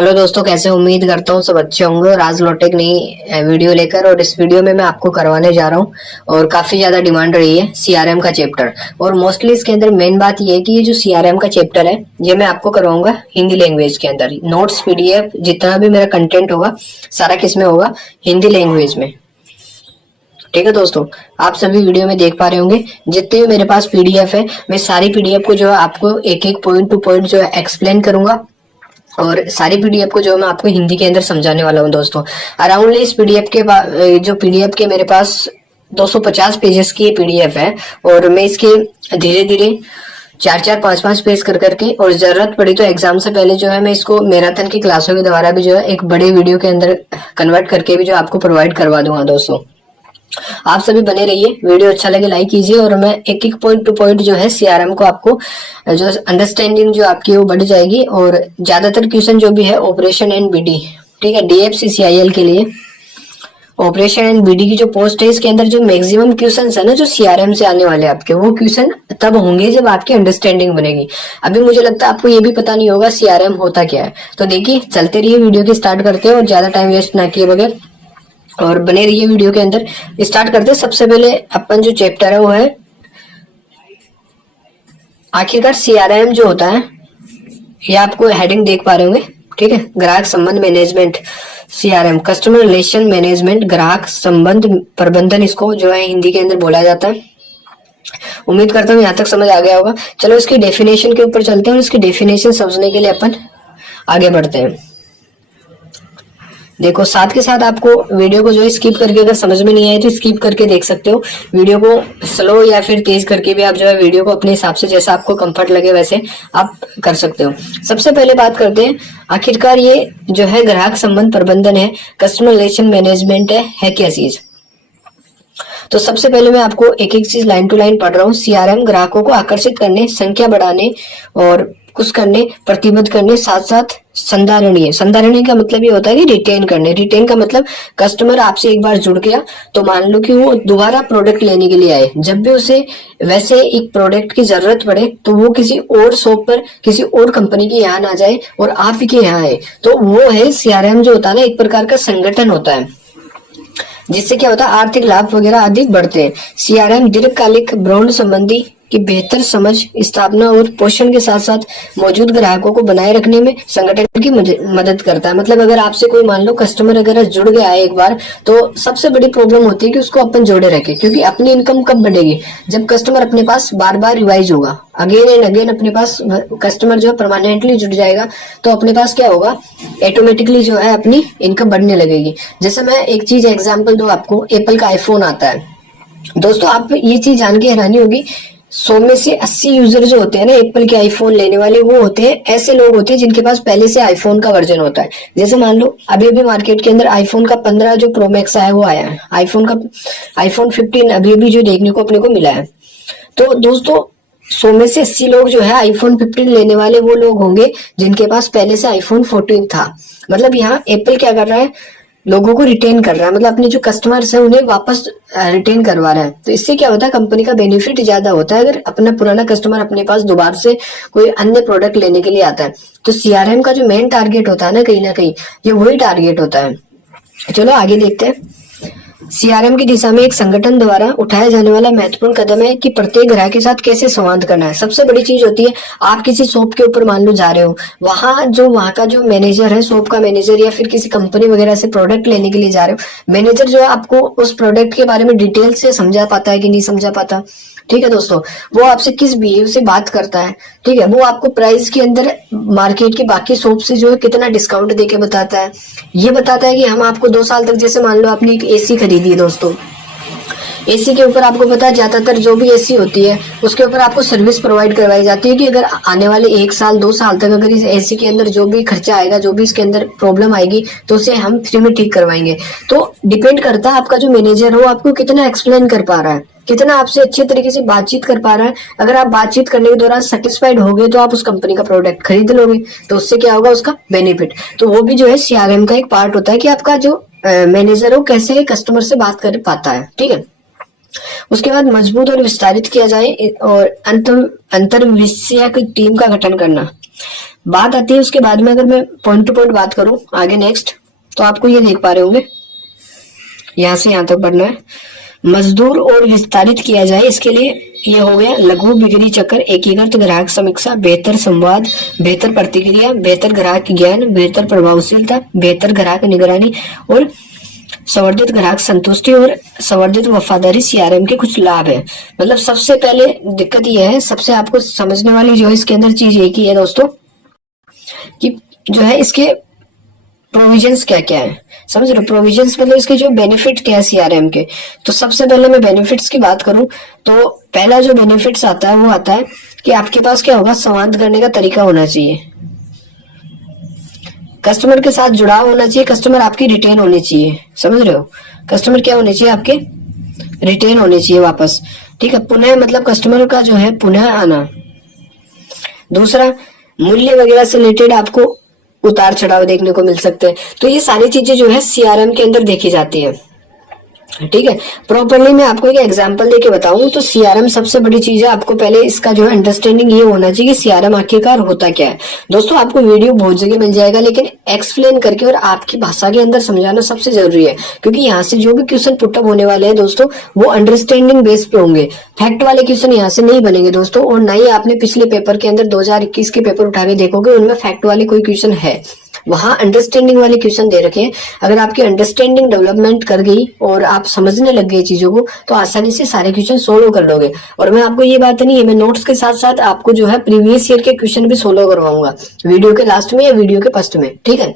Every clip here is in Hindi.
हेलो दोस्तों, कैसे उम्मीद करता हूँ सब अच्छे होंगे। और आज लौटे एक नई वीडियो लेकर, और इस वीडियो में मैं आपको करवाने जा रहा हूँ और काफी ज्यादा डिमांड रही है सीआरएम का चैप्टर। और मोस्टली इसके अंदर मेन बात ये है कि ये जो सीआरएम का चैप्टर है ये मैं आपको करवाऊंगा हिंदी लैंग्वेज के अंदर। नोट्स पीडीएफ जितना भी मेरा कंटेंट होगा सारा किस में होगा, हिंदी लैंग्वेज में। ठीक है दोस्तों, आप सभी वीडियो में देख पा रहे होंगे जितने भी मेरे पास पीडीएफ है, मैं सारी पीडीएफ को जो है आपको एक एक पॉइंट टू पॉइंट जो है एक्सप्लेन करूंगा। और सारी पीडीएफ को जो मैं आपको हिंदी के अंदर समझाने वाला हूँ दोस्तों। अराउंडली इस पीडीएफ के जो पीडीएफ के मेरे पास 250 पेजेस की पीडीएफ है। और मैं इसके धीरे धीरे 4-4 5-5 पेज कर करके, और जरूरत पड़ी तो एग्जाम से पहले जो है मैं इसको मैराथन की क्लासों के द्वारा भी जो है एक बड़े वीडियो के अंदर कन्वर्ट करके भी जो आपको प्रोवाइड करवा दूंगा दोस्तों। आप सभी बने रहिए, वीडियो अच्छा लगे लाइक कीजिए। और मैं एक एक पॉइंट टू पॉइंट जो है सीआरएम को आपको जो अंडरस्टैंडिंग जो आपकी वो बढ़ जाएगी। और ज्यादातर क्वेश्चन जो भी है ऑपरेशन एंड बीडी, ठीक है, डीएफसीसीआईएल के लिए ऑपरेशन एंड बीडी की जो पोस्ट है इसके अंदर जो मैक्सिमम क्वेश्चन है ना जो सीआरएम से आने वाले आपके, वो क्वेश्चन तब होंगे जब आपकी अंडरस्टैंडिंग बनेगी। अभी मुझे लगता है आपको ये भी पता नहीं होगा सीआरएम होता क्या है। तो देखिए, चलते रहिए, वीडियो की स्टार्ट करते हैं और ज्यादा टाइम वेस्ट ना किए बगैर, और बने रहिए वीडियो के अंदर। स्टार्ट करते हैं। सबसे पहले अपन जो चैप्टर है वो है आखिरकार सीआरएम जो होता है, ये आपको हेडिंग देख पा रहे होंगे, ठीक है, ग्राहक संबंध management. CRM customer relation management, ग्राहक संबंध प्रबंधन इसको जो है हिंदी के अंदर बोला जाता है। उम्मीद करता हूँ यहाँ तक समझ आ गया होगा। चलो इसकी डेफिनेशन के ऊपर चलते हैं और इसकी डेफिनेशन समझने के लिए अपन आगे बढ़ते हैं। देखो, साथ के साथ आपको वीडियो को जो है स्किप करके, अगर समझ में नहीं आए तो स्किप करके देख सकते हो। वीडियो को स्लो या फिर तेज करके भी आप जो है वीडियो को अपने हिसाब से जैसा आपको कंफर्ट लगे वैसे आप कर सकते हो। सबसे पहले बात करते हैं, आखिरकार ये जो है ग्राहक संबंध प्रबंधन है, कस्टमर रिलेशन मैनेजमेंट है क्या चीज। तो सबसे पहले मैं आपको एक एक चीज लाइन टू लाइन पढ़ रहा हूँ। सीआरएम ग्राहकों को आकर्षित करने, संख्या बढ़ाने और कुछ करने, प्रतिबद्ध करने, साथ साथ संधारणीय। संधारणीय का मतलब ये होता है कि रिटेन करने। रिटेन का मतलब कस्टमर आपसे एक बार जुड़ गया तो मान लो कि वो दोबारा प्रोडक्ट लेने के लिए आए, जब भी उसे वैसे एक प्रोडक्ट की जरूरत पड़े तो वो किसी और शॉप पर, किसी और कंपनी के यहाँ ना जाए और आप ही के यहाँ आए। तो वो है सीआरएम जो होता है ना, एक प्रकार का संगठन होता है जिससे क्या होता है आर्थिक लाभ वगैरह आदि बढ़ते हैं। सीआरएम दीर्घकालिक ब्रांड संबंधी की बेहतर समझ, स्थापना और पोषण के साथ साथ मौजूद ग्राहकों को बनाए रखने में संगठन की मदद करता है। मतलब अगर आपसे कोई मान लो कस्टमर अगर जुड़ गया है एक बार, तो सबसे बड़ी प्रॉब्लम होती है कि उसको अपन जोड़े रखें, क्योंकि अपनी इनकम कब बढ़ेगी, जब कस्टमर अपने पास बार बार रिवाइज होगा, अगेन एंड अगेन अपने पास कस्टमर जो परमानेंटली जुड़ जाएगा, तो अपने पास क्या होगा, ऑटोमेटिकली जो है अपनी इनकम बढ़ने लगेगी। जैसे मैं एक चीज एग्जाम्पल दूं आपको, एप्पल का आईफोन आता है दोस्तों, आप ये चीज जान के हैरानी होगी, 100 में से 80 यूजर जो होते हैं ना एप्पल के आईफोन लेने वाले, वो होते हैं ऐसे लोग होते हैं जिनके पास पहले से आईफोन का वर्जन होता है। जैसे मान लो अभी अभी मार्केट के अंदर आईफोन का 15 जो प्रो मैक्स आया वो आया है, आईफोन 15 अभी अभी जो देखने को अपने को मिला है। तो दोस्तों 100 में से 80 लोग जो है आईफोन 15 लेने वाले वो लोग होंगे जिनके पास पहले से आईफोन 14 था। मतलब यहाँ एप्पल क्या कर रहा है, लोगों को रिटेन कर रहा है, मतलब अपने जो कस्टमर्स है उन्हें वापस रिटेन करवा रहा है। तो इससे क्या होता है, कंपनी का बेनिफिट ज्यादा होता है अगर अपना पुराना कस्टमर अपने पास दोबारा से कोई अन्य प्रोडक्ट लेने के लिए आता है। तो सीआरएम का जो मेन टारगेट होता है ना कहीं ये वही टारगेट होता है। चलो आगे देखते हैं। सीआरएम की दिशा में एक संगठन द्वारा उठाया जाने वाला महत्वपूर्ण कदम है कि प्रत्येक ग्राहक के साथ कैसे संवाद करना है। सबसे बड़ी चीज होती है, आप किसी शॉप के ऊपर मान लो जा रहे हो, वहां का जो मैनेजर है, शॉप का मैनेजर, या फिर किसी कंपनी वगैरह से प्रोडक्ट लेने के लिए जा रहे हो, मैनेजर जो है आपको उस प्रोडक्ट के बारे में डिटेल से समझा पाता है कि नहीं समझा पाता। ठीक है दोस्तों, वो आपसे किस बिहेव से बात करता है, ठीक है, वो आपको प्राइस के अंदर मार्केट की बाकी शॉप से जो है कितना डिस्काउंट देके बताता है। ये बताता है कि हम आपको 2 साल तक, जैसे मान लो आपने एक एसी खरीदी है दोस्तों, एसी के ऊपर आपको पता है ज्यादातर जो भी एसी होती है उसके ऊपर आपको सर्विस प्रोवाइड करवाई जाती है कि अगर आने वाले 1 साल 2 साल तक अगर इस एसी के अंदर जो भी खर्चा आएगा, जो भी इसके अंदर प्रॉब्लम आएगी, तो उसे हम फ्री में ठीक करवाएंगे। तो डिपेंड करता है आपका जो मैनेजर हो आपको कितना एक्सप्लेन कर पा रहा है, कितना आपसे अच्छे तरीके से बातचीत कर पा रहा है। अगर आप बातचीत करने के दौरान सेटिस्फाइड हो गए तो आप उस कंपनी का प्रोडक्ट खरीद लोगे, तो उससे क्या होगा, उसका बेनिफिट। तो वो भी जो है सीआरएम का एक पार्ट होता है कि आपका जो मैनेजर हो कैसे कस्टमर से बात कर पाता है। ठीक है, उसके बाद मजबूत और विस्तारित किया जाए और अंतर विषयक टीम का गठन करना। बात आती है उसके बाद में, अगर मैं पॉइंट टू पॉइंट बात करूं आगे नेक्स्ट, तो आपको ये देख पा रहे होंगे, यहां से यहां तक पढ़ना है। मजदूर और विस्तारित किया जाए, इसके लिए ये हो गया लघु बिक्री चक्र, एकीकृत ग्राहक समीक्षा, बेहतर संवाद, बेहतर प्रतिक्रिया, बेहतर ग्राहक ज्ञान, बेहतर प्रभावशीलता, बेहतर ग्राहक निगरानी और संवर्धित ग्राहक संतुष्टि और संवर्धित वफादारी सीआरएम के कुछ लाभ है। मतलब सबसे पहले दिक्कत ये है, सबसे आपको समझने वाली जो है इसके अंदर चीज एक ही है दोस्तों, कि जो है इसके प्रोविजंस क्या क्या है, समझ रहे हो? प्रोविजंस मतलब इसके जो बेनिफिट क्या है सीआरएम के। तो सबसे पहले मैं बेनिफिट्स की बात करूं तो पहला जो बेनिफिट्स आता है वो आता है कि आपके पास क्या होगा, संवाद करने का तरीका होना चाहिए, कस्टमर के साथ जुड़ाव होना चाहिए, कस्टमर आपकी रिटेन होनी चाहिए, समझ रहे हो? कस्टमर क्या होने चाहिए आपके, रिटेन होने चाहिए वापस, ठीक है। पुनः मतलब कस्टमर का जो है पुनः आना। दूसरा, मूल्य वगैरह से रिलेटेड आपको उतार चढ़ाव देखने को मिल सकते हैं। तो ये सारी चीजें जो है सीआरएम के अंदर देखी जाती है, ठीक है। प्रॉपरली मैं आपको एक एग्जांपल देके बताऊं तो सीआरएम सबसे बड़ी चीज है, आपको पहले इसका जो है अंडरस्टैंडिंग ये होना चाहिए कि सीआरएम आखिरकार होता क्या है। दोस्तों आपको वीडियो बहुत जगह मिल जाएगा, लेकिन एक्सप्लेन करके और आपकी भाषा के अंदर समझाना सबसे जरूरी है, क्योंकि यहाँ से जो भी क्वेश्चन पुटअप होने वाले हैं दोस्तों, वो अंडरस्टैंडिंग बेस पे होंगे। फैक्ट वाले क्वेश्चन यहाँ से नहीं बनेंगे दोस्तों, और ना ही आपने पिछले पेपर के अंदर 2021 के पेपर उठा के देखोगे उनमें फैक्ट वाले कोई क्वेश्चन है, वहां अंडरस्टैंडिंग वाले क्वेश्चन दे रखे हैं। अगर आपकी अंडरस्टैंडिंग डेवलपमेंट कर गई और आप समझने लग गए चीजों को, तो आसानी से सारे क्वेश्चन सोल्व कर लोगे। और मैं आपको ये बात नहीं है, मैं नोट्स के साथ साथ आपको जो है प्रीवियस ईयर के क्वेश्चन भी सोल्व करवाऊंगा वीडियो के लास्ट में या वीडियो के फर्स्ट में, ठीक है।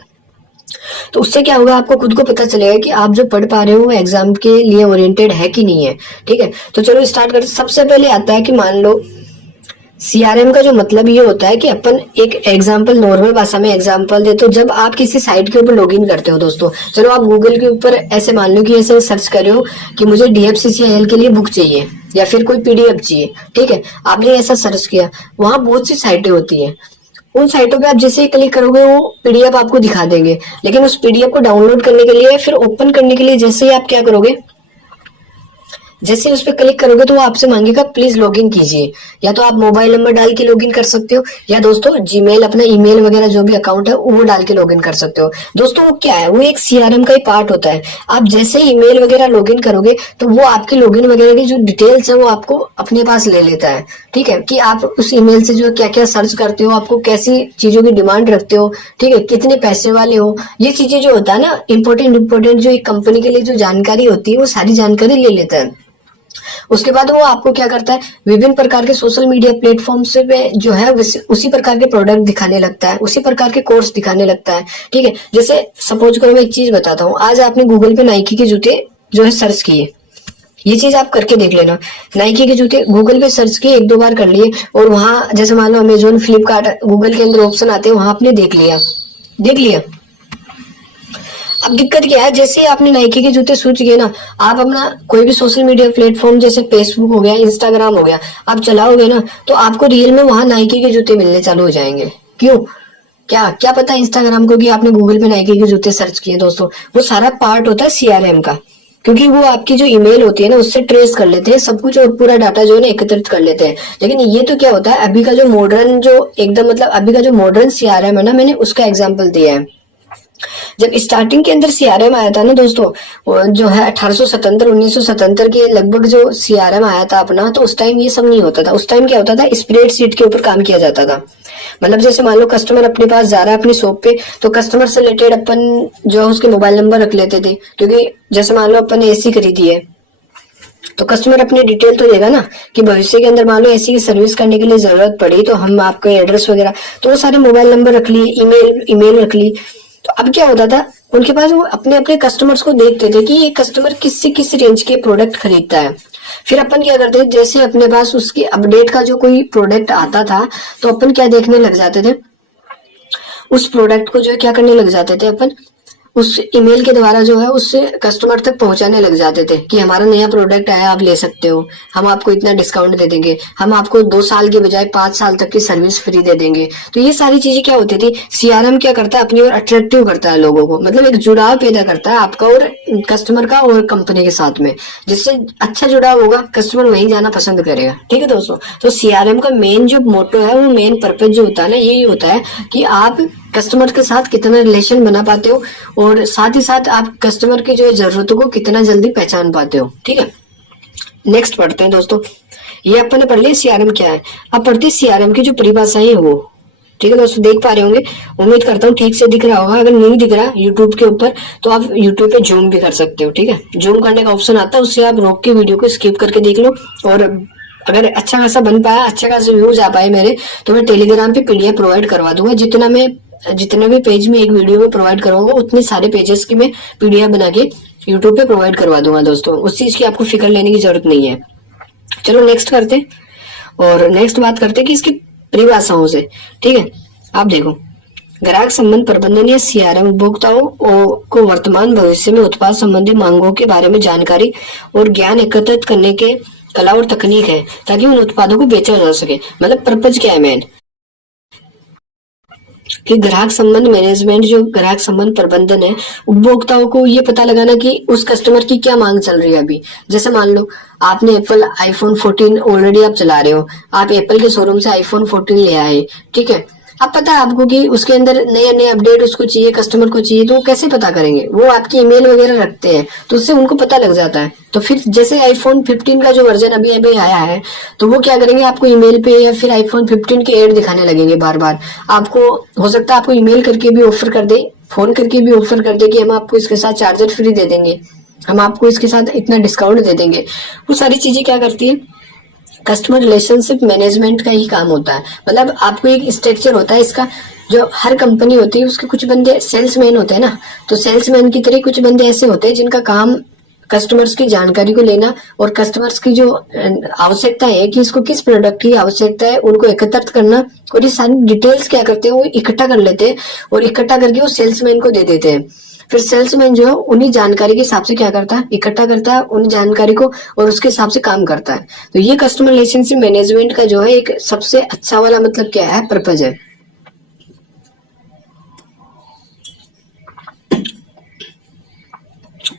तो उससे क्या होगा, आपको खुद को पता चलेगा कि आप जो पढ़ पा रहे हो वो एग्जाम के लिए ओरिएंटेड है कि नहीं है, ठीक है। तो चलो स्टार्ट करते। सबसे पहले आता है कि मान लो सीआरएम का जो मतलब ये होता है कि अपन एक एग्जांपल, नॉर्मल भाषा में एग्जांपल दे, तो जब आप किसी साइट के ऊपर लॉगिन करते हो दोस्तों, चलो आप गूगल के ऊपर ऐसे मान लो कि ऐसे सर्च कर रहे हो कि मुझे डीएफसीसीआईएल के लिए बुक चाहिए या फिर कोई पीडीएफ चाहिए, ठीक है। आपने ऐसा सर्च किया, वहां बहुत सी साइटें होती है, उन साइटों पे आप जैसे ही क्लिक करोगे वो पीडीएफ आपको दिखा देंगे, लेकिन उस पीडीएफ को डाउनलोड करने के लिए फिर ओपन करने के लिए जैसे ही आप क्या करोगे, जैसे उस पर क्लिक करोगे तो वो आपसे मांगेगा प्लीज लॉगिन कीजिए। या तो आप मोबाइल नंबर डाल के लॉगिन कर सकते हो, या दोस्तों जीमेल अपना ईमेल वगैरह जो भी अकाउंट है वो डाल के लॉगिन कर सकते हो। दोस्तों वो क्या है, वो एक सीआरएम का ही पार्ट होता है। आप जैसे ही ईमेल वगैरह लॉगिन करोगे तो वो आपकी लॉगिन वगैरह की जो डिटेल्स है वो आपको अपने पास ले लेता है, ठीक है। कि आप उस ईमेल से जो क्या क्या सर्च करते हो, आपको कैसी चीजों की डिमांड रखते हो, ठीक है, कितने पैसे वाले हो, ये चीजें जो होता है ना, इंपॉर्टेंट जो एक कंपनी के लिए जो जानकारी होती है वो सारी जानकारी ले लेता है। उसके बाद वो आपको क्या करता है, विभिन्न प्रकार के सोशल मीडिया प्लेटफॉर्म से जो है उसी प्रकार के प्रोडक्ट दिखाने लगता है, उसी प्रकार के कोर्स दिखाने लगता है, ठीक है। जैसे सपोज करो मैं एक चीज बताता हूँ, आज आपने गूगल पे नाइकी के जूते जो है सर्च किए, ये चीज आप करके देख लेना। नाइकी के जूते गूगल पे सर्च किए, एक दो बार कर लिए, और वहां जैसे मान लो अमेजोन, फ्लिपकार्ट, गूगल के अंदर ऑप्शन आते हैं, वहां आपने देख लिया। अब दिक्कत क्या है, जैसे ही आपने नाइकी के जूते सोच गए ना, आप अपना कोई भी सोशल मीडिया प्लेटफॉर्म जैसे फेसबुक हो गया, इंस्टाग्राम हो गया, आप चलाओगे ना, तो आपको रियल में वहां नाइकी के जूते मिलने चालू हो जाएंगे। क्यों, क्या पता इंस्टाग्राम को कि आपने गूगल पे नाइकी के जूते सर्च किए। दोस्तों वो सारा पार्ट होता है सीआरएम का, क्योंकि वो आपकी जो ईमेल होती है ना उससे ट्रेस कर लेते हैं सब कुछ, और पूरा डाटा जो है ना एकत्रित कर लेते हैं। लेकिन ये तो क्या होता है, अभी का जो मॉडर्न जो एकदम मतलब अभी का जो मॉडर्न सीआरएम है ना, मैंने उसका एग्जाम्पल दिया है। जब स्टार्टिंग के अंदर सीआरएम आया था ना दोस्तों, जो है 1877 1977 के लगभग जो सीआरएम आया था अपना, तो उस टाइम ये सब नहीं होता था। उस टाइम क्या होता था, स्प्रेडशीट के ऊपर काम किया जाता था। मतलब जैसे मान लो कस्टमर अपने पास जा रहा है अपनी शॉप पे, तो कस्टमर से रिलेटेड अपन जो है उसके मोबाइल नंबर रख लेते थे, क्योंकि जैसे मान लो अपन ने एसी खरीदी है तो कस्टमर अपनी डिटेल तो देगा ना, कि भविष्य के अंदर मान लो एसी की सर्विस करने के लिए जरूरत पड़ी तो हम आपके एड्रेस वगैरह, तो वो सारे मोबाइल नंबर रख लिए, ईमेल रख ली। तो अब क्या होता था, उनके पास वो अपने अपने कस्टमर्स को देखते थे कि ये कस्टमर किस रेंज के प्रोडक्ट खरीदता है। फिर अपन क्या करते थे, जैसे अपने पास उसकी अपडेट का जो कोई प्रोडक्ट आता था, तो अपन क्या देखने लग जाते थे, उस प्रोडक्ट को जो है क्या करने लग जाते थे अपन, उस ईमेल के द्वारा जो है उससे कस्टमर तक पहुंचाने लग जाते थे कि हमारा नया प्रोडक्ट आया, आप ले सकते हो, हम आपको इतना डिस्काउंट दे देंगे, हम आपको 2 साल के बजाय 5 साल तक की सर्विस फ्री दे देंगे। तो ये सारी चीजें क्या होती थी, सीआरएम क्या करता है, अपनी ओर अट्रैक्टिव करता है लोगों को, मतलब एक जुड़ाव पैदा करता है आपका और कस्टमर का और कंपनी के साथ में, जिससे अच्छा जुड़ाव होगा, कस्टमर वहीं जाना पसंद करेगा। ठीक है दोस्तों, तो सीआरएम का मेन जो मोटो है, वो मेन पर्पज जो होता है ना, यही होता है कि आप कस्टमर के साथ कितना रिलेशन बना पाते हो और साथ ही साथ आप कस्टमर की जो जरूरतों को कितना जल्दी पहचान पाते हो। ठीक है, नेक्स्ट पढ़ते हैं दोस्तों। ये अपन ने पढ़ लिया सीआरएम क्या है। अब पढ़ते हैं सीआरएम की जो परिभाषाएं हो। ठीक है दोस्तों, देख पा रहे होंगे, उम्मीद करता हूँ ठीक से दिख रहा होगा। अगर नहीं दिख रहा यूट्यूब के ऊपर तो आप यूट्यूब पे जूम भी कर सकते हो। ठीक है, जूम करने का ऑप्शन आता है, उससे आप रोक के वीडियो को स्किप करके देख लो। और अगर अच्छा खासा बन पाया, अच्छा खासा व्यूज आ पाए मेरे, तो मैं टेलीग्राम पे पीडीएफ प्रोवाइड करवा दूंगा। जितने भी पेज में एक वीडियो में प्रोवाइड करूंगा, उतने सारे पेजेस की मैं पीडीएफ बना के यूट्यूब पे प्रोवाइड करवा दूंगा दोस्तों। उस चीज की आपको फिक्र लेने की जरूरत नहीं है। चलो नेक्स्ट करते हैं, और नेक्स्ट बात करते हैं कि इसकी परिभाषाओं से। ठीक है, आप देखो, ग्राहक संबंध प्रबंधन या सीआरएम उपभोक्ताओं को वर्तमान भविष्य में उत्पाद संबंधी मांगों के बारे में जानकारी और ज्ञान एकत्रित करने के कला और तकनीक है, ताकि उन उत्पादों को बेचा जा सके। मतलब पर्पज क्या है मेन, कि ग्राहक संबंध मैनेजमेंट, जो ग्राहक संबंध प्रबंधन है, उपभोक्ताओं को ये पता लगाना कि उस कस्टमर की क्या मांग चल रही है अभी। जैसे मान लो आपने एप्पल आईफोन 14 ऑलरेडी आप चला रहे हो, आप एप्पल के शोरूम से आईफोन 14 ले आए। ठीक है, अब पता है आपको कि उसके अंदर नए नए अपडेट उसको चाहिए, कस्टमर को चाहिए, तो वो कैसे पता करेंगे, वो आपकी ईमेल वगैरह रखते हैं, तो उससे उनको पता लग जाता है। तो फिर जैसे आईफोन 15 का जो वर्जन अभी अभी आया है, तो वो क्या करेंगे, आपको ईमेल पे या फिर आईफोन 15 के एड दिखाने लगेंगे बार बार। आपको हो सकता है आपको ईमेल करके भी ऑफर कर दे, फोन करके भी ऑफर कर दे कि हम आपको इसके साथ चार्जर फ्री दे देंगे, हम आपको इसके साथ इतना डिस्काउंट दे देंगे। वो सारी चीजें क्या करती है, कस्टमर रिलेशनशिप मैनेजमेंट का ही काम होता है। मतलब आपको एक स्ट्रक्चर होता है इसका, जो हर कंपनी होती है उसके कुछ बंदे सेल्समैन होते हैं ना, तो सेल्समैन की तरह कुछ बंदे ऐसे होते हैं जिनका काम कस्टमर्स की जानकारी को लेना और कस्टमर्स की जो आवश्यकता है कि इसको किस प्रोडक्ट की आवश्यकता है उनको एकत्रित करना, और ये सारी डिटेल्स क्या करते हैं, वो इकट्ठा कर लेते हैं और इकट्ठा करके वो सेल्समैन को दे देते हैं। फिर सेल्समैन जो है उन्हीं जानकारी के हिसाब से क्या करता है, इकट्ठा करता है उन जानकारी को और उसके हिसाब से काम करता है। तो ये कस्टमर रिलेशनशिप मैनेजमेंट का जो है एक सबसे अच्छा वाला मतलब क्या है, पर्पज है।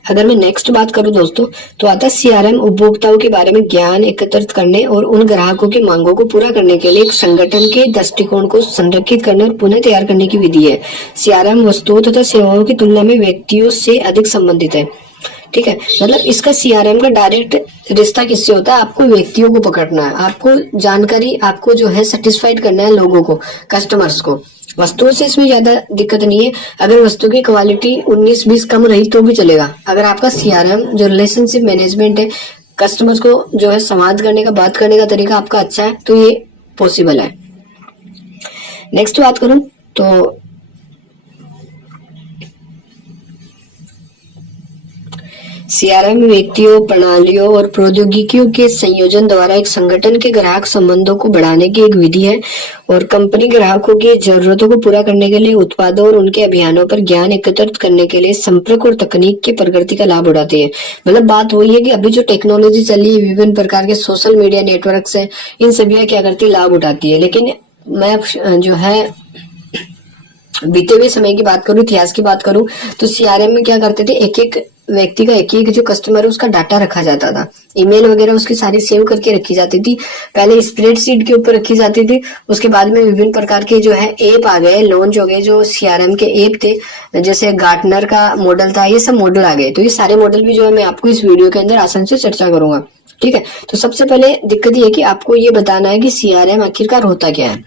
अगर मैं नेक्स्ट बात करूं दोस्तों, तो आता है सीआरएम उपभोक्ताओं के बारे में ज्ञान एकत्रित करने और उन ग्राहकों की मांगों को पूरा करने के लिए एक संगठन के दृष्टिकोण को संरक्षित करने और पुनः तैयार करने की विधि है। सीआरएम वस्तुओं तथा सेवाओं की तुलना में व्यक्तियों से अधिक संबंधित है। ठीक है, मतलब इसका सीआरएम का डायरेक्ट रिश्ता किससे होता है, आपको व्यक्तियों को पकड़ना है, आपको जानकारी, आपको जो है सेटिस्फाइड करना है लोगों को, कस्टमर्स को। वस्तुओं से इसमें ज्यादा दिक्कत नहीं है, अगर वस्तु की क्वालिटी 19-20 कम रही तो भी चलेगा। अगर आपका सीआरएम जो रिलेशनशिप मैनेजमेंट है, कस्टमर्स को जो है संवाद करने का, बात करने का तरीका आपका अच्छा है, तो ये पॉसिबल है। नेक्स्ट बात करूं तो सीआरएम व्यक्तियों, प्रणालियों और प्रौद्योगिकियों के संयोजन द्वारा एक संगठन के ग्राहक संबंधों को बढ़ाने की एक विधि है और कंपनी ग्राहकों की जरूरतों को पूरा करने के लिए उत्पादों और उनके अभियानों पर ज्ञान एकत्रित करने के लिए संपर्क और तकनीक की प्रगति का लाभ उठाती है। मतलब बात वही है कि अभी जो टेक्नोलॉजी चली है, विभिन्न प्रकार के सोशल मीडिया नेटवर्क्स है, इन सभी क्या करती है, लाभ उठाती है। लेकिन मैं जो है बीते हुए समय की बात करूं, इतिहास की बात करूं, तो सीआरएम में क्या करते थे, एक एक व्यक्ति का, एक एक जो कस्टमर है उसका डाटा रखा जाता था, ईमेल वगैरह उसकी सारी सेव करके रखी जाती थी। पहले स्प्रेडशीट के ऊपर रखी जाती थी, उसके बाद में विभिन्न प्रकार के जो है ऐप आ गए, लॉन्च हो गए, जो सीआरएम के ऐप थे, जैसे गार्टनर का मॉडल था, ये सब मॉडल आ गए। तो ये सारे मॉडल भी जो है मैं आपको इस वीडियो के अंदर आसान से चर्चा करूंगा। ठीक है, तो सबसे पहले दिक्कत ये है कि आपको ये बताना है कि सीआरएम आखिरकार होता क्या है।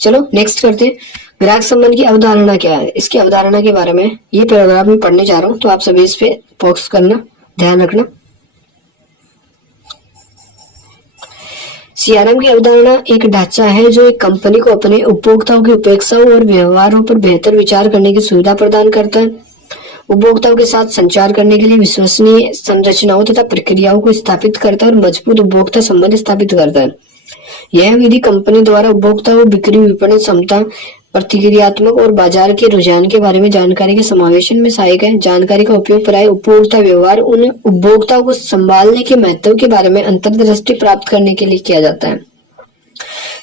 चलो नेक्स्ट करते हैं, ग्राहक संबंध की अवधारणा क्या है। इसकी अवधारणा के बारे में ये पैराग्राफ में पढ़ने जा रहा हूं, तो आप सभी इस पे फोकस करना, ध्यान रखना। सीआरएम की अवधारणा एक ढांचा है जो एक कंपनी को अपने उपभोक्ताओं की अपेक्षाओं और व्यवहारों पर बेहतर विचार करने की सुविधा प्रदान करता है। उपभोक्ताओं के साथ संचार करने के लिए विश्वसनीय संरचनाओं तथा प्रक्रियाओं को स्थापित करता है और मजबूत उपभोक्ता संबंध स्थापित करता है। यह विधि कंपनी द्वारा उपभोक्ताओं, बिक्री, विपणन क्षमता, प्रतिक्रियात्मक और बाजार के रुझान के बारे में जानकारी के समावेशन में सहायक है। जानकारी का उपयोग प्राय उपभोक्ता व्यवहार उन उपभोक्ताओं को संभालने के महत्व के बारे में अंतर्दृष्टि प्राप्त करने के लिए किया जाता है।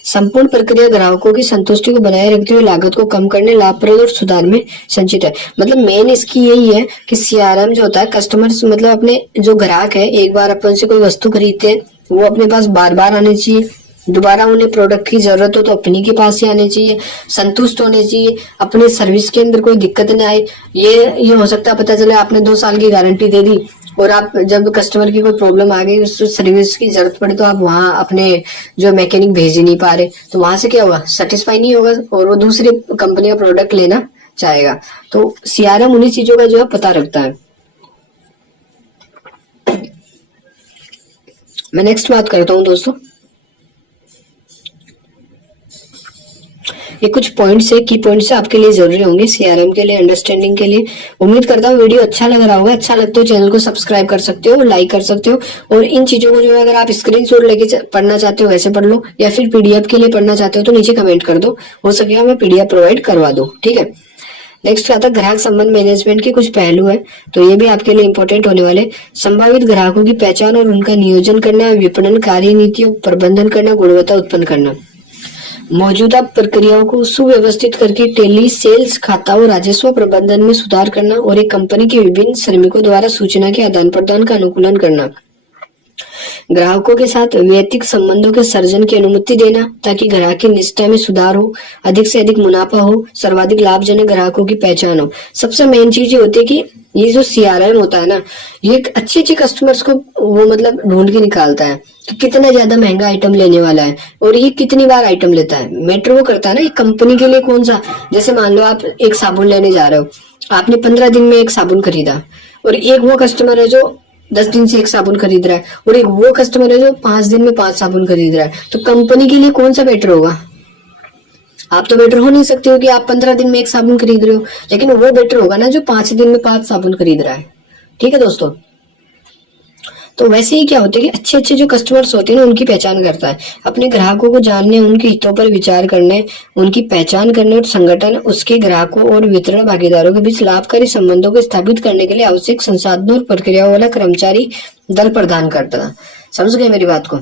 संपूर्ण प्रक्रिया ग्राहकों की संतुष्टि को बनाए रखते हुए लागत को कम करने, लाभप्रद और सुधार में संचित है। मतलब मेन इसकी यही है कि सीआरएम जो होता है, कस्टमर्स मतलब अपने जो ग्राहक है, एक बार अपन से कोई वस्तु खरीदते हैं वो अपने पास बार बार आने चाहिए, दोबारा उन्हें प्रोडक्ट की जरूरत हो तो अपनी के पास ही आने चाहिए, संतुष्ट होने चाहिए, अपने सर्विस के अंदर कोई दिक्कत न आए। ये हो सकता है पता चले आपने 2 साल की गारंटी दे दी और आप जब कस्टमर की कोई प्रॉब्लम आ गई, उस सर्विस की जरूरत पड़ी तो आप वहां अपने जो मैकेनिक भेज ही नहीं पा रहे, तो वहां से क्या होगा, सेटिस्फाई नहीं होगा और वो दूसरी कंपनी का प्रोडक्ट लेना चाहेगा। तो सीआरएम उन्हीं चीजों का जो है पता रखता है। मैं नेक्स्ट बात करता हूं दोस्तों, ये कुछ पॉइंट्स है, की पॉइंट्स आपके लिए जरूरी होंगे सीआरएम के लिए, अंडरस्टैंडिंग के लिए। उम्मीद करता हूँ वीडियो अच्छा लग रहा होगा। अच्छा लगता हो चैनल को सब्सक्राइब कर सकते हो, लाइक कर सकते हो, और इन चीजों को जो है अगर आप स्क्रीनशॉट लेके पढ़ना चाहते हो वैसे पढ़ लो, या फिर पीडीएफ के लिए पढ़ना चाहते हो तो नीचे कमेंट कर दो, हो सकेगा मैं पीडीएफ प्रोवाइड करवा दूं। ठीक है, नेक्स्ट आता है ग्राहक संबंध मैनेजमेंट के कुछ पहलू है, तो ये भी आपके लिए इंपॉर्टेंट होने वाले। संभावित ग्राहकों की पहचान और उनका नियोजन करना, विपणन कार्य नीतियों प्रबंधन करना, गुणवत्ता उत्पन्न करना, मौजूदा प्रक्रियाओं को सुव्यवस्थित करके टेली सेल्स, खाता और राजस्व प्रबंधन में सुधार करना, और एक कंपनी के विभिन्न श्रमिकों द्वारा सूचना के आदान प्रदान का अनुकूलन करना, ग्राहकों के साथ वैयक्तिक संबंधों के सर्जन की अनुमति देना ताकि ग्राहक की निष्ठा में सुधार हो, अधिक से अधिक मुनाफा हो, सर्वाधिक लाभजनक ग्राहकों की पहचान हो। सबसे मेन चीज ये होती है कि ये जो सीआरएम होता है ना, ये अच्छे अच्छे कस्टमर्स को वो मतलब ढूंढ के निकालता है कि कितना ज्यादा महंगा आइटम लेने वाला है और ये कितनी बार आइटम लेता है। मैटर वो करता है ना, एक कंपनी के लिए कौन सा, जैसे मान लो आप एक साबुन लेने जा रहे हो, आपने 15 दिन में एक साबुन खरीदा, और एक वो कस्टमर है जो 10 दिन से एक साबुन खरीद रहा है, और एक वो कस्टमर है जो 5 दिन में 5 साबुन खरीद रहा है, तो कंपनी के लिए कौन सा बेटर होगा? आप तो बेटर हो नहीं सकते हो कि आप 15 दिन में एक साबुन खरीद रहे हो, लेकिन वो बेटर होगा ना जो 5 दिन में 5 साबुन खरीद रहा है। ठीक है दोस्तों, तो वैसे ही क्या होता है कि अच्छे अच्छे जो कस्टमर्स होते हैं ना, उनकी पहचान करता है, अपने ग्राहकों को जानने, उनके हितों पर विचार करने, उनकी पहचान करने, और संगठन उसके ग्राहकों और वितरण भागीदारों के बीच लाभकारी संबंधों को स्थापित करने के लिए आवश्यक संसाधनों और प्रक्रियाओं वाला कर्मचारी दल प्रदान करता है। समझ गए मेरी बात को?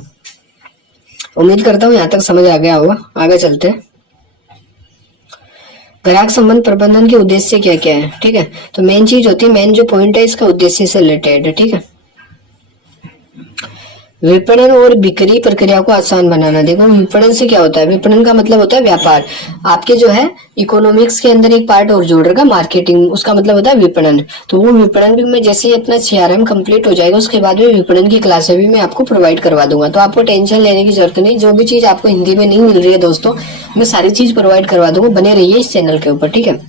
उम्मीद करता हूँ यहाँ तक समझ आ गया होगा। आगे चलते हैं, ग्राहक संबंध प्रबंधन के उद्देश्य क्या क्या है। ठीक है, तो मेन चीज होती है, मेन जो पॉइंट है इसका उद्देश्य से रिलेटेड है। ठीक है, विपणन और बिक्री प्रक्रिया को आसान बनाना। देखो विपणन से क्या होता है, विपणन का मतलब होता है व्यापार। आपके जो है इकोनॉमिक्स के अंदर एक पार्ट और जोड़ रखा मार्केटिंग, उसका मतलब होता है विपणन। तो वो विपणन भी मैं जैसे ही अपना सीआरएम कंप्लीट हो जाएगा उसके बाद में विपणन की क्लासें भी मैं आपको प्रोवाइड करवा दूंगा, तो आपको टेंशन लेने की जरूरत नहीं। जो भी चीज आपको हिंदी में नहीं मिल रही है दोस्तों, मैं सारी चीज प्रोवाइड करवा दूंगा, बने रहिए इस चैनल के ऊपर। ठीक है,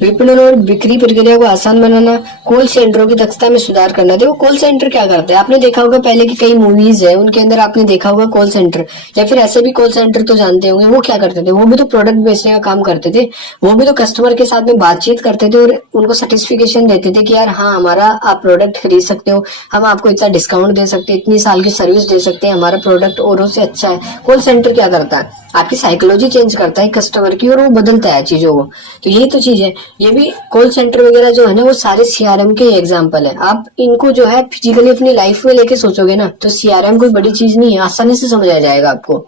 विपणन और बिक्री प्रक्रिया को आसान बनाना, कॉल सेंटरों की दक्षता में सुधार करना। देखो कॉल सेंटर क्या करते हैं, आपने देखा होगा पहले की कई मूवीज है उनके अंदर आपने देखा होगा कॉल सेंटर, या फिर ऐसे भी कॉल सेंटर तो जानते होंगे, वो क्या करते थे, वो भी तो प्रोडक्ट बेचने का काम करते थे, वो भी तो कस्टमर के साथ में बातचीत करते थे और उनको सर्टिफिकेशन देते थे कि यार हाँ हमारा आप प्रोडक्ट खरीद सकते हो, हम आपको इतना डिस्काउंट दे सकते हैं, इतनी साल की सर्विस दे सकते हैं, हमारा प्रोडक्ट औरों से अच्छा है। कॉल सेंटर क्या करता है, आपकी साइकोलॉजी चेंज करता है कस्टमर की, और वो बदलता है चीजों को। तो यही तो चीज है, ये भी कॉल सेंटर वगैरह जो है ना, वो सारे सीआरएम के एग्जांपल है। आप इनको जो है फिजिकली अपनी लाइफ में लेके सोचोगे ना, तो सीआरएम कोई बड़ी चीज नहीं है, आसानी से समझ आ जाएगा आपको।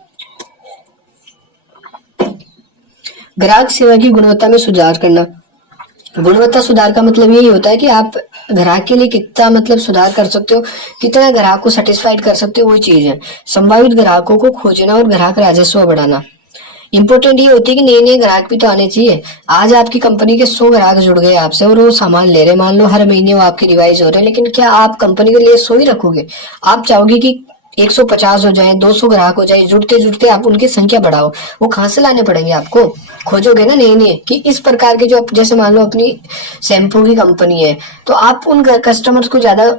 ग्राहक सेवा की गुणवत्ता में सुधार करना। गुणवत्ता सुधार का मतलब यही होता है कि आप ग्राहक के लिए कितना मतलब सुधार कर सकते हो, कितना ग्राहक को सेटिस्फाइड कर सकते हो, वो चीज है। संभावित ग्राहकों को खोजना और ग्राहक राजस्व बढ़ाना। इंपॉर्टेंट ये होती है कि नए नए ग्राहक भी तो आने चाहिए। आज आपकी कंपनी के 100 ग्राहक जुड़ गए आपसे और वो सामान ले रहे, मान लो हर महीने वो आपके रिवाइज हो रहे हैं, लेकिन क्या आप कंपनी के लिए 100 ही रखोगे? आप चाहोगे कि 150 हो जाए, 200 ग्राहक हो जाए, जुड़ते जुड़ते आप उनकी संख्या बढ़ाओ। वो कहाँ से लाने पड़ेंगे आपको? खोजोगे ना नए नए, कि इस प्रकार के जो जैसे मान लो अपनी शैम्पू की कंपनी है, तो आप उन कस्टमर्स को ज्यादा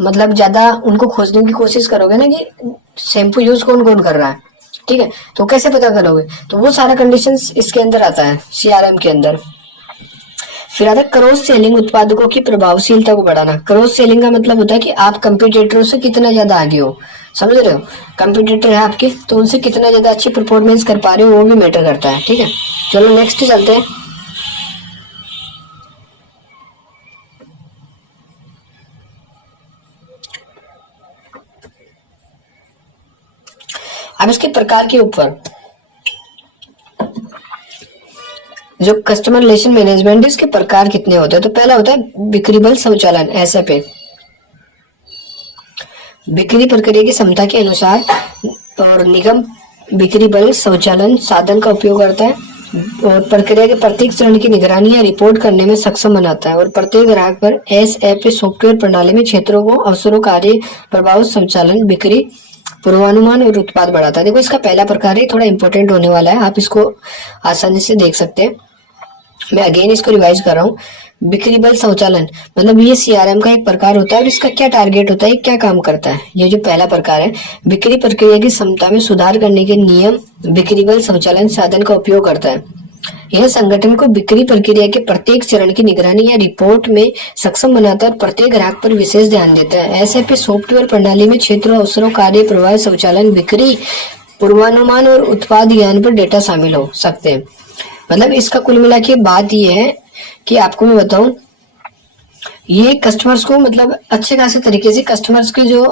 मतलब ज्यादा उनको खोजने की कोशिश करोगे ना कि शैम्पू यूज कौन कौन कर रहा है। ठीक है, तो कैसे पता करोगे? तो वो सारा कंडीशंस इसके अंदर आता है सीआरएम के अंदर। फिर आता है क्रॉस सेलिंग, उत्पादकों की प्रभावशीलता को बढ़ाना। क्रॉस सेलिंग का मतलब होता है कि आप कंपटीटरों से कितना ज्यादा आगे हो। समझ रहे हो, कंपटीटर है आपके, तो उनसे कितना ज्यादा अच्छी परफॉर्मेंस कर पा रहे हो वो भी मैटर करता है। ठीक है, चलो नेक्स्ट चलते हैं। अब इसके प्रकार के ऊपर जो कस्टमर रिलेशन मैनेजमेंट, इसके प्रकार कितने होते हैं, तो पहला होता है बिक्री बल संचालन, एसएपए। बिक्री प्रक्रिया की क्षमता के अनुसार और निगम बिक्री बल स्वचालन साधन का उपयोग करता है और प्रक्रिया के प्रत्येक चरण की निगरानी या रिपोर्ट करने में सक्षम बनाता है और प्रत्येक ग्राहक पर एसएपए सॉफ्टवेयर प्रणाली में क्षेत्रों को अवसरों कार्य प्रभाव संचालन बिक्री पूर्वानुमान और उत्पाद बढ़ाता है। देखो इसका पहला प्रकार है, थोड़ा इंपॉर्टेंट होने वाला है, आप इसको आसानी से देख सकते हैं। मैं अगेन इसको रिवाइज कर रहा हूँ। बिक्री बल स्वचालन मतलब ये सीआरएम का एक प्रकार होता है और इसका क्या टारगेट होता है, क्या काम करता है। ये जो पहला प्रकार है, बिक्री प्रक्रिया की क्षमता में सुधार करने के नियम बिक्री बल स्वचालन साधन का उपयोग करता है। यह संगठन को बिक्री प्रक्रिया के प्रत्येक चरण की निगरानी या रिपोर्ट में सक्षम बनाता है और प्रत्येक ग्राहक पर विशेष ध्यान देता है। एसएपी सॉफ्टवेयर प्रणाली में क्षेत्रों अवसरों कार्य प्रवाह स्वचालन बिक्री पूर्वानुमान और उत्पाद ज्ञान पर डेटा शामिल हो सकते हैं। मतलब इसका कुल मिला के बात ये है कि आपको मैं बताऊं, ये कस्टमर्स को मतलब अच्छे खासे तरीके से कस्टमर्स के जो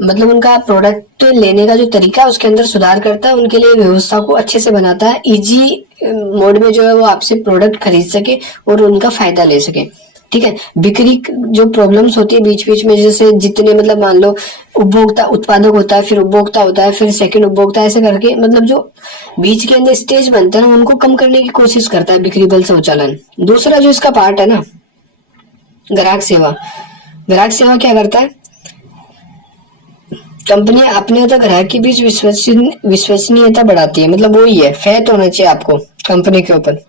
मतलब उनका प्रोडक्ट लेने का जो तरीका है उसके अंदर सुधार करता है, उनके लिए व्यवस्था को अच्छे से बनाता है, इजी मोड में जो है वो आपसे प्रोडक्ट खरीद सके और उनका फायदा ले सके। ठीक है, बिक्री जो प्रॉब्लम्स होती है बीच बीच में, जैसे जितने मतलब मान लो उपभोक्ता उत्पादक होता है, फिर उपभोक्ता होता है, फिर सेकंड उपभोक्ता, ऐसे करके मतलब जो बीच के अंदर स्टेज बनता है ना उनको कम करने की कोशिश करता है बिक्री बल स्वचालन। दूसरा जो इसका पार्ट है ना, ग्राहक सेवा। ग्राहक सेवा क्या करता है, कंपनी अपने तक ग्राहक के बीच विश्वसनीयता बढ़ाती है। मतलब वही है, फेथ होना चाहिए आपको कंपनी के ऊपर।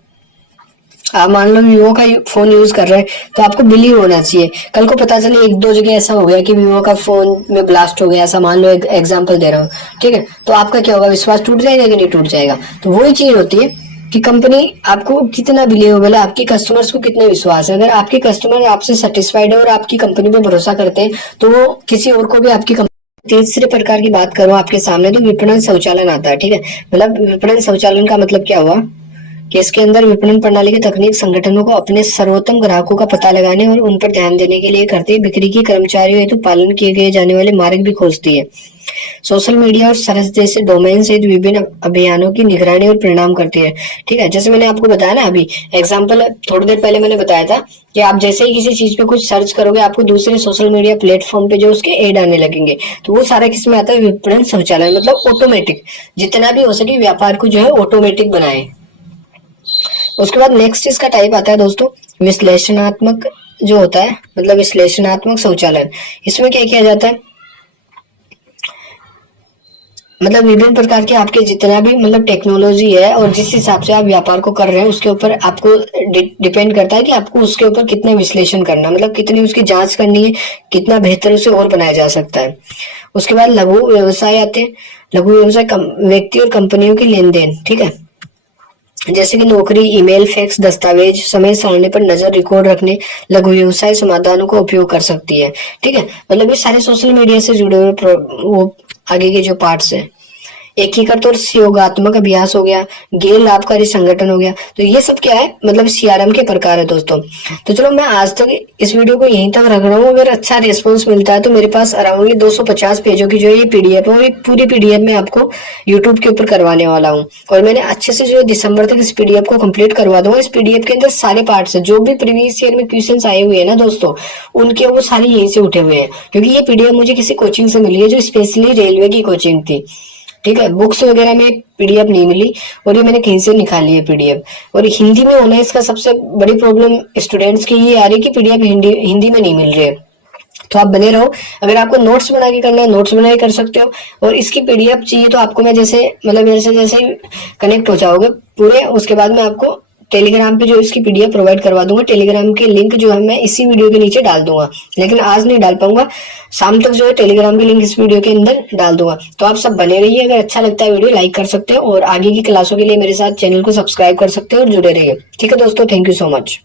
आप मान लो वीवो का फोन यूज कर रहे हैं तो आपको बिलीव होना चाहिए। कल को पता चले एक दो जगह ऐसा हो गया कि वीवो का फोन में ब्लास्ट हो गया, ऐसा मान लो, एक एग्जांपल दे रहा हूँ, ठीक है, तो आपका क्या होगा, विश्वास टूट जाएगा कि नहीं टूट जाएगा। तो वही चीज होती है कि कंपनी आपको कितना बिलीवेबल है, आपके कस्टमर्स को कितना विश्वास है। अगर आपके कस्टमर आपसे सेटिस्फाइड है और आपकी कंपनी पे भरोसा करते हैं तो वो किसी और को भी आपकी तीसरे प्रकार की बात करूं आपके सामने तो विपणन स्वचालन आता है। ठीक है, मतलब विपणन स्वचालन का मतलब क्या हुआ कि इसके अंदर विपणन प्रणाली की तकनीक संगठनों को अपने सर्वोत्तम ग्राहकों का पता लगाने और उन पर ध्यान देने के लिए करती है। बिक्री की कर्मचारियों हेतु पालन किए गए जाने वाले मार्ग भी खोजती है। सोशल मीडिया और सरस जैसे डोमेन सहित विभिन्न अभियानों की निगरानी और परिणाम करती है। ठीक है, जैसे मैंने आपको बताया ना अभी एग्जाम्पल थोड़ी देर पहले मैंने बताया था कि आप जैसे ही किसी चीज पे कुछ सर्च करोगे आपको दूसरे सोशल मीडिया प्लेटफॉर्म पे जो उसके एड आने लगेंगे, तो वो सारा किसमें आता है, विपणन स्वचालन। मतलब ऑटोमेटिक, जितना भी हो सके व्यापार को जो है ऑटोमेटिक बनाए। उसके बाद नेक्स्ट इसका टाइप आता है दोस्तों विश्लेषणात्मक जो होता है, मतलब विश्लेषणात्मक स्वचालन। इसमें क्या किया जाता है, मतलब विभिन्न प्रकार के आपके जितना भी मतलब टेक्नोलॉजी है और जिस हिसाब से आप व्यापार को कर रहे हैं उसके ऊपर आपको डिपेंड करता है कि आपको उसके ऊपर कितना विश्लेषण करना, मतलब कितनी उसकी जांच करनी है, कितना बेहतर उसे और बनाया जा सकता है। उसके बाद लघु व्यवसाय आते हैं। लघु व्यवसाय व्यक्ति और कंपनियों के लेन देन, ठीक है, जैसे कि नौकरी, ईमेल, फैक्स, दस्तावेज, समय सारणी पर नजर रिकॉर्ड रखने लघु व्यवसाय समाधानों का उपयोग कर सकती है। ठीक है, मतलब ये सारे सोशल मीडिया से जुड़े हुए वो आगे के जो पार्ट्स है। एकीकृत और सहयोगात्मक अभ्यास हो गया, गैर लाभकारी संगठन हो गया। तो ये सब क्या है, मतलब सीआरएम के प्रकार है दोस्तों। तो चलो मैं आज तक इस वीडियो को यहीं तक रख रहा हूँ। अगर अच्छा रिस्पॉन्स मिलता है तो मेरे पास अराउंडली 250 पेजों की जो है ये पीडीएफ है और ये पूरी पीडीएफ में आपको यूट्यूब के ऊपर करवाने वाला हूँ और मैंने अच्छे से जो दिसंबर तक इस पीडीएफ को कंप्लीट करवा दूंगा। इस पीडीएफ के अंदर सारे पार्ट्स है, जो भी प्रीवियस ईयर में क्वेश्चन आए हुए हैं ना दोस्तों, उनके वो सारे यहीं से उठे हुए हैं, क्योंकि ये पीडीएफ मुझे किसी कोचिंग से मिली है जो स्पेशली रेलवे की कोचिंग थी। ठीक है, बुक्स वगैरह में पीडीएफ नहीं मिली और ये मैंने कहीं से निकाली है पीडीएफ। और हिंदी में होना इसका सबसे बड़ी प्रॉब्लम स्टूडेंट्स की ये आ रही है कि पीडीएफ हिंदी में नहीं मिल रही है। तो आप बने रहो, अगर आपको नोट्स बना के करना है नोट्स बना के कर सकते हो, और इसकी पीडीएफ चाहिए तो आपको मैं जैसे मतलब मेरे से जैसे कनेक्ट हो जाओगे पूरे, उसके बाद मैं आपको टेलीग्राम पे जो इसकी पीडीएफ प्रोवाइड करवा दूंगा। टेलीग्राम के लिंक जो है मैं इसी वीडियो के नीचे डाल दूंगा, लेकिन आज नहीं डाल पाऊंगा, शाम तक जो है टेलीग्राम के लिंक इस वीडियो के अंदर डाल दूंगा। तो आप सब बने रहिए, अगर अच्छा लगता है वीडियो लाइक कर सकते हो और आगे की क्लासों के लिए मेरे साथ चैनल को सब्सक्राइब कर सकते हो और जुड़े रहिए। ठीक है दोस्तों, थैंक यू सो मच।